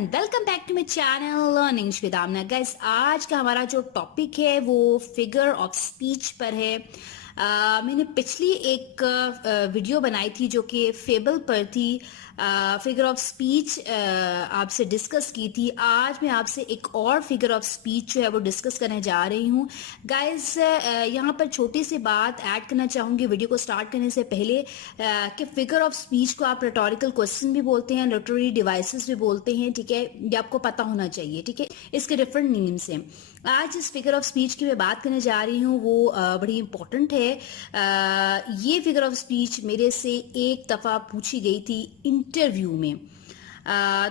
And welcome back to my channel learning with Aamna. Guys, आज का हमारा जो टॉपिक है वो फिगर ऑफ स्पीच पर है। मैंने पिछली एक वीडियो बनाई थी जो कि फेबल पर थी, फिगर ऑफ स्पीच आपसे डिस्कस की थी। आज मैं आपसे एक और फिगर ऑफ स्पीच जो है वो डिस्कस करने जा रही हूँ। गाइस, यहाँ पर छोटी सी बात ऐड करना चाहूँगी वीडियो को स्टार्ट करने से पहले कि फिगर ऑफ स्पीच को आप रिटोरिकल क्वेश्चन भी बोलते हैं, लिटरेरी डिवाइसेस भी बोलते हैं, ठीक है। ये आपको पता होना चाहिए, ठीक है। इसके डिफरेंट मीनिंग्स हैं। आज इस फिगर ऑफ स्पीच की मैं बात करने जा रही हूँ वो बड़ी इंपॉर्टेंट है। ये फिगर ऑफ स्पीच मेरे से एक दफ़ा पूछी गई थी इंटरव्यू में।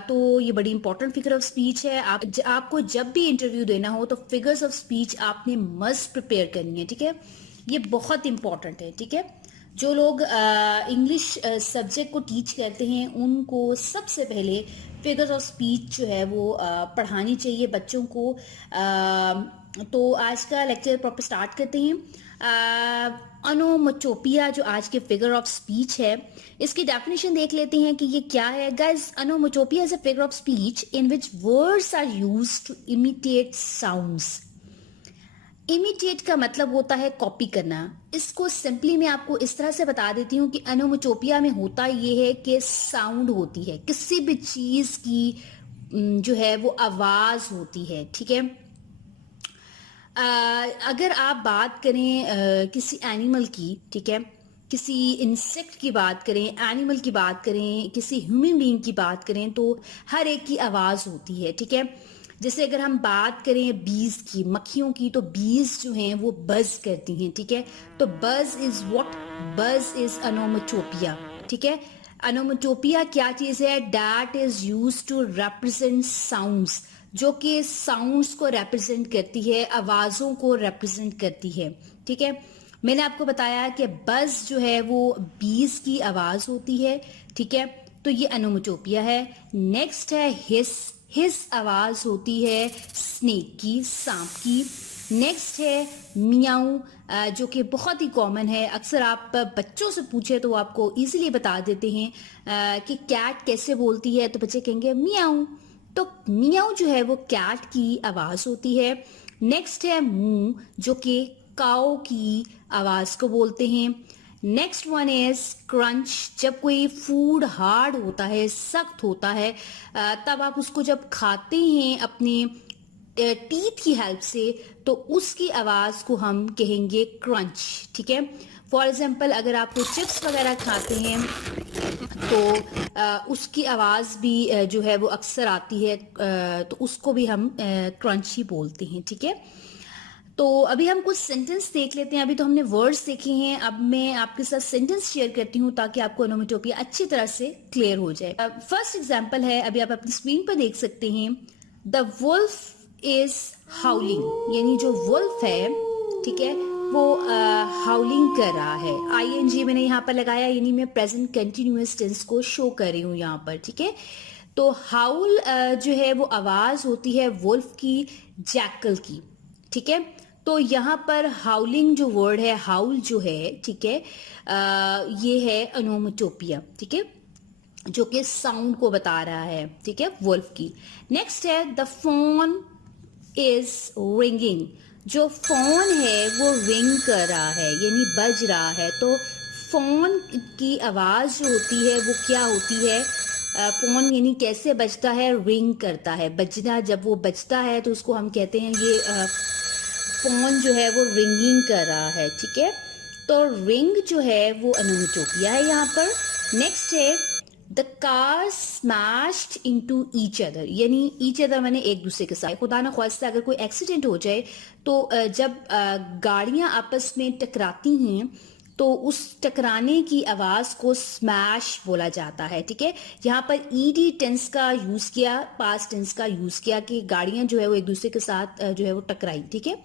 तो ये बड़ी इंपॉर्टेंट फिगर ऑफ स्पीच है। आपको जब भी इंटरव्यू देना हो तो फिगर्स ऑफ स्पीच आपने मस्ट प्रिपेयर करनी है, ठीक है। ये बहुत इंपॉर्टेंट है, ठीक है। जो लोग इंग्लिश सब्जेक्ट को टीच करते हैं उनको सबसे पहले फिगर्स ऑफ स्पीच जो है वो पढ़ानी चाहिए बच्चों को। तो आज का लेक्चर प्रॉपर स्टार्ट करते हैं। अनोमटोपिया जो आज के फिगर ऑफ स्पीच है, इसकी डेफिनेशन देख लेते हैं कि ये क्या है। Guys, onomatopoeia is a figure of speech in which words are used to imitate sounds. Imitate का मतलब होता है कॉपी करना। इसको सिंपली मैं आपको इस तरह से बता देती हूँ कि अनोमटोपिया में होता ये है कि साउंड होती है, किसी भी चीज की जो है वो आवाज होती है, ठीक है। अगर आप बात करें किसी एनिमल की, ठीक है, किसी इंसेक्ट की बात करें, एनिमल की बात करें, किसी ह्यूमन बीइंग की बात करें तो हर एक की आवाज होती है, ठीक है। जैसे अगर हम बात करें बीज की, मक्खियों की, तो बीज जो हैं वो बज करती हैं, ठीक है। तो buzz is what? Buzz is onomatopoeia, ठीक है। अनोमटोपिया क्या चीज है? That is used to represent sounds, जो कि साउंड्स को रिप्रेजेंट करती है, आवाजों को रिप्रेजेंट करती है, ठीक है। मैंने आपको बताया कि बज जो है वो बीज की आवाज होती है, ठीक है। तो ये अनोमटोपिया है। नेक्स्ट है हिस आवाज होती है स्नेक की, सांप की। नेक्स्ट है मियाऊ, जो कि बहुत ही कॉमन है। अक्सर आप बच्चों से पूछे तो आपको इजीली बता देते हैं कि कैट कैसे बोलती है, तो बच्चे कहेंगे मियाऊ। तो मियाऊ जो है वो कैट की आवाज होती है। नेक्स्ट है मू, जो कि काऊ की आवाज को बोलते हैं। Next one is crunch. जब कोई फूड हार्ड होता है, सख्त होता है, तब आप उसको जब खाते हैं अपने टीथ की हेल्प से, तो उसकी आवाज को हम कहेंगे क्रंच, ठीक है। फॉर एग्जाम्पल, अगर आप कोई चिप्स वगैरह खाते हैं तो उसकी आवाज भी जो है वो अक्सर आती है, तो उसको भी हम क्रंच ही बोलते हैं, ठीक है। तो अभी हम कुछ सेंटेंस देख लेते हैं। अभी तो हमने वर्ड्स देखे हैं, अब मैं आपके साथ सेंटेंस शेयर करती हूँ ताकि आपको ओनोमेटोपिया अच्छी तरह से क्लियर हो जाए। फर्स्ट एग्जांपल है, अभी आप अपनी स्क्रीन पर देख सकते हैं। द वुल्फ इज हाउलिंग, यानी जो वुल्फ है, ठीक है, वो हाउलिंग कर रहा है। आईएनजी मैंने यहाँ पर लगाया, यानी मैं प्रेजेंट कंटिन्यूअस टेंस को शो कर रही हूँ यहाँ पर, ठीक है। तो हाउल जो है वो आवाज होती है वुल्फ की, जैकल की, ठीक है। तो यहाँ पर हाउलिंग जो वर्ड है, हाउल जो है, ठीक है, ये है अनोमटोपिया, ठीक है, जो कि साउंड को बता रहा है, ठीक है, वुल्फ की। नेक्स्ट है द फोन इज रिंगिंग। जो फोन है वो रिंग कर रहा है, यानी बज रहा है। तो फोन की आवाज जो होती है वो क्या होती है? फोन यानी कैसे बजता है? रिंग करता है, बजना। जब वो बजता है तो उसको हम कहते हैं ये फोन जो है वो रिंगिंग कर रहा है, ठीक है। तो रिंग जो है वो अनोमटोपिया है यहाँ पर। नेक्स्ट है the car smashed into each other, यानी ईच अदर मैंने एक दूसरे के साथ। खुदा न ख्वास्ता अगर कोई एक्सीडेंट हो जाए तो जब गाड़ियां आपस में टकराती हैं तो उस टकराने की आवाज को स्मैश बोला जाता है, ठीक है। यहाँ पर ईडी टेंस का यूज किया, पास्ट टेंस का यूज किया कि गाड़ियां जो है वो एक दूसरे के साथ जो है वो टकराई, ठीक है।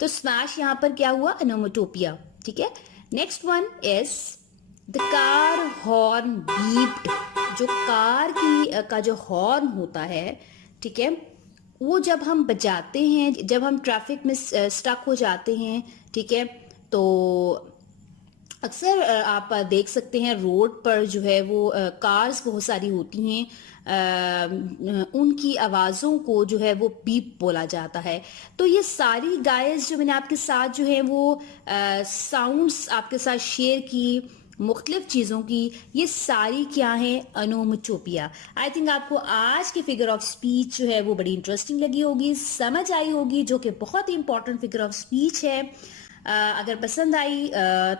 तो स्मैश यहाँ पर क्या हुआ? अनोमटोपिया, ठीक है। Next one is the car horn beeped. जो कार की का जो हॉर्न होता है, ठीक है, वो जब हम बजाते हैं, जब हम ट्रैफिक में स्टक हो जाते हैं, ठीक है, तो अक्सर आप देख सकते हैं रोड पर जो है वो कार्स बहुत सारी होती हैं। उनकी आवाज़ों को जो है वो बीप बोला जाता है। तो ये सारी गाइस जो मैंने आपके साथ जो है वो साउंड्स आपके साथ शेयर की, मुख्तलिफ चीज़ों की, ये सारी क्या है, अनोमटोपिया। आई थिंक आपको आज की फिगर ऑफ स्पीच जो है वो बड़ी इंटरेस्टिंग लगी होगी, समझ आई होगी, जो कि बहुत ही इंपॉर्टेंट फिगर ऑफ स्पीच है। अगर पसंद आई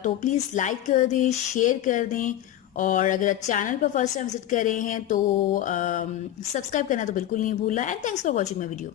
तो प्लीज़ लाइक कर दें, शेयर कर दें, और अगर चैनल पर फर्स्ट टाइम विजिट कर रहे हैं तो सब्सक्राइब करना तो बिल्कुल नहीं भूलना। And thanks for watching my video.